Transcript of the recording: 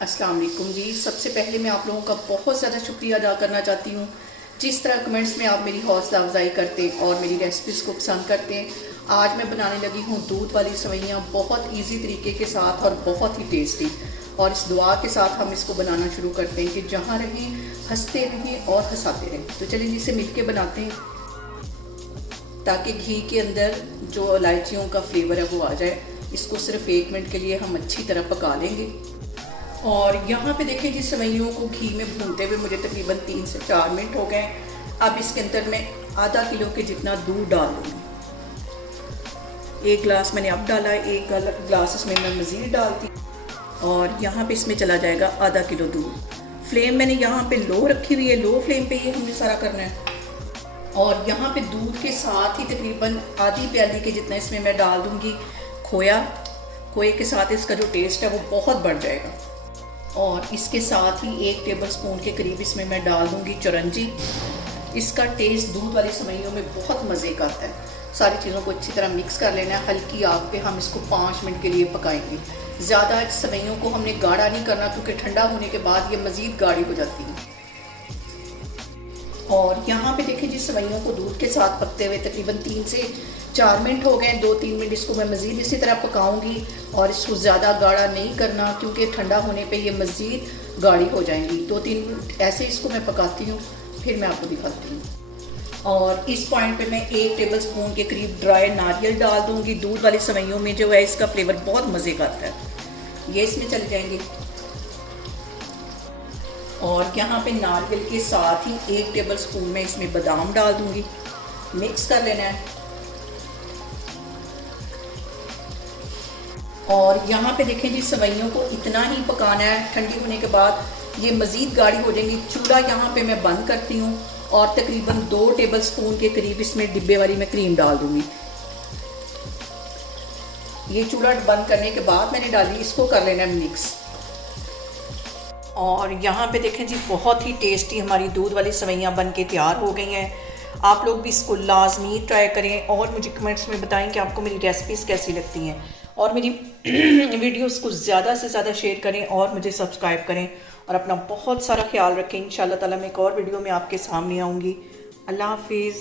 अस्सलाम वालेकुम जी। सबसे पहले मैं आप लोगों का बहुत ज़्यादा शुक्रिया अदा करना चाहती हूँ। जिस तरह कमेंट्स में आप मेरी हौसला अफजाई करते और मेरी रेसिपीज़ को पसंद करते हैं। आज मैं बनाने लगी हूँ दूध वाली सेवइयाँ बहुत इजी तरीके के साथ और बहुत ही टेस्टी। और इस दुआ के साथ हम इसको बनाना शुरू करते हैं कि जहाँ रहें हंसते रहें और हंसाते रहें। तो चलिए इसे मिलके बनाते हैं ताकि घी के अंदर जो इलायचियों का फ्लेवर है वो आ जाए। इसको सिर्फ 1 मिनट के लिए हम अच्छी तरह पका लेंगे। और यहाँ पे देखें जी, सेवइयों को घी में भूनते हुए मुझे तकरीबन 3 से 4 मिनट हो गए। अब इसके अंदर मैं आधा किलो के जितना दूध डाल दूँगी। 1 गिलास मैंने अब डाला है, 1 गिलास इसमें मैं मज़ीद डालती। और यहाँ पे इसमें चला जाएगा आधा किलो दूध। फ्लेम मैंने यहाँ पे लो रखी हुई है, लो फ्लेम पे ही हमने सारा करना है। और यहाँ पे दूध के साथ ही तकरीबन आधी प्याली के जितना इसमें मैं डाल दूँगी खोया। खोए के साथ इसका जो टेस्ट है वो बहुत बढ़ जाएगा। और इसके साथ ही 1 टेबल स्पून के करीब इसमें मैं डाल दूँगी चिरौंजी। इसका टेस्ट दूध वाली सेवइयों में बहुत मज़े का आता है। सारी चीज़ों को अच्छी तरह मिक्स कर लेना है। हल्की आग पे हम इसको 5 मिनट के लिए पकाएंगे। ज़्यादा सेवइयों को हमने गाढ़ा नहीं करना क्योंकि ठंडा होने के बाद ये मज़ीद गाढ़ी हो जाती है। और यहाँ पे देखिए जी, सेवइयों को दूध के साथ पकते हुए तकरीबन 3 से 4 मिनट हो गए। 2-3 मिनट इसको मैं मज़ीद इसी तरह पकाऊंगी। और इसको ज़्यादा गाढ़ा नहीं करना क्योंकि ठंडा होने पे ये मज़ीद गाढ़ी हो जाएंगी। 2-3 मिनट ऐसे इसको मैं पकाती हूँ, फिर मैं आपको दिखाती हूँ। और इस पॉइंट पे मैं 1 टेबल स्पून के करीब ड्राई नारियल डाल दूँगी। दूध वाली सेवइयों में जो है इसका फ्लेवर बहुत मज़े का आता है। ये इसमें चले जाएंगे। और यहाँ पे नारियल के साथ ही 1 टेबल स्पून में इसमें बादाम डाल दूँगी। मिक्स कर लेना है। और यहाँ पे देखें जी, सेवइयों को इतना ही पकाना है। ठंडी होने के बाद ये मज़ीद गाढ़ी हो जाएंगी। चूल्हा यहाँ पे मैं बंद करती हूँ और तकरीबन 2 टेबल स्पून के करीब इसमें डिब्बे वाली मैं क्रीम डाल दूँगी। ये चूल्हा बंद करने के बाद मैंने डाली, इसको कर लेना है मिक्स। और यहाँ पे देखें जी, बहुत ही टेस्टी हमारी दूध वाली सेवइयाँ बन के तैयार हो गई हैं। आप लोग भी इसको लाजमी ट्राई करें और मुझे कमेंट्स में बताएं कि आपको मेरी रेसिपीज़ कैसी लगती हैं। और मेरी वीडियोस को ज़्यादा से ज़्यादा शेयर करें और मुझे सब्सक्राइब करें। और अपना बहुत सारा ख्याल रखें। इंशाल्लाह ताला मैं एक और वीडियो में आपके सामने आऊँगी। अल्लाह हाफिज़।